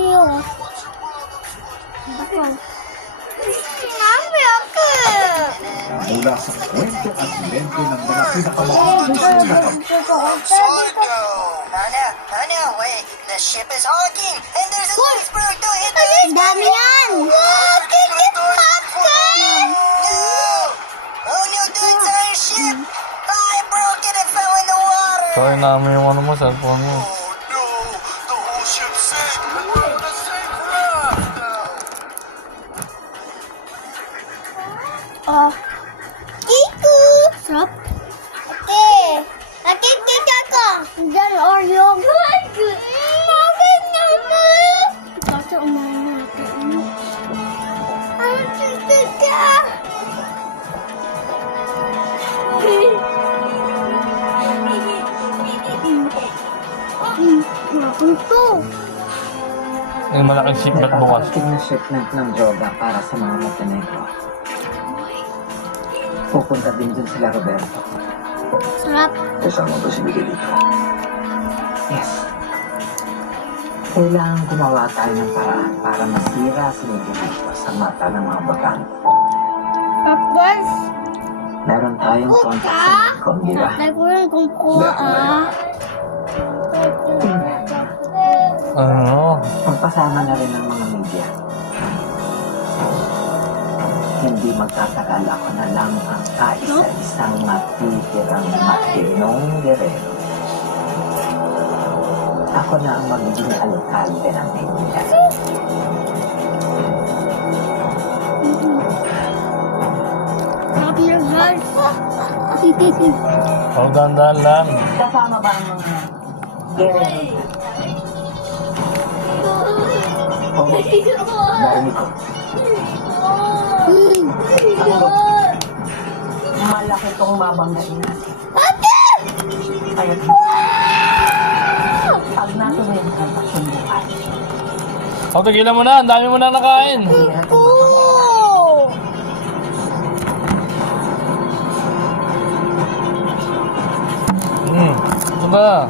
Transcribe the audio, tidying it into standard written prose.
Diyos. Ako. Mami, ako. Mula sa kwento at lento ng mga pinakamahal na Oh no, wait. The ship is honking and there's an iceberg to hit the Ang dami yan. Wow, kikit popcorn. No! Oh no, dude, it's our ship! I broke it and fell in the water! Sorry namin yung ano mo, cellphone mo. Oh no! The whole ship sank! We're on a safe raft now! Kiku. Sarap. Ate. Nakikita ka. Diyan, Oreo. Bakit naman? Kasi umahin natin. Ang tita. Napunto. Yung malaking shipment bukas. Nakakarating na shipment ng droga para sa mga Montenegro. Pupunta din dun sila, Roberto. Sarap. Kasama ba si Miguel dito? Yes. Kailangan gumawa tayo ng paraan para masira si Miguelito sa mata ng mga batang. Sarap, guys. Meron tayong kontak sa Marcom, di ba? Tatay ko rin kung kuha, Ano? Pagpasama na rin ng mga media. Hindi magtatagal ako na lang ang kaisa-isang matitirang matinong guerrero. Ako na ang magiging alkalde ng Maynila. Happy your heart. Oh, dahan-dahan lang. Kasama ba ang mga guerrero? Oo, narinig ko. Malaki tong babanggain natin. Kaya pag natuloy ang transaksyon bukas, Oh, tigilan mo na. Ang dami mo na nakain. mahirap ang Ito ba?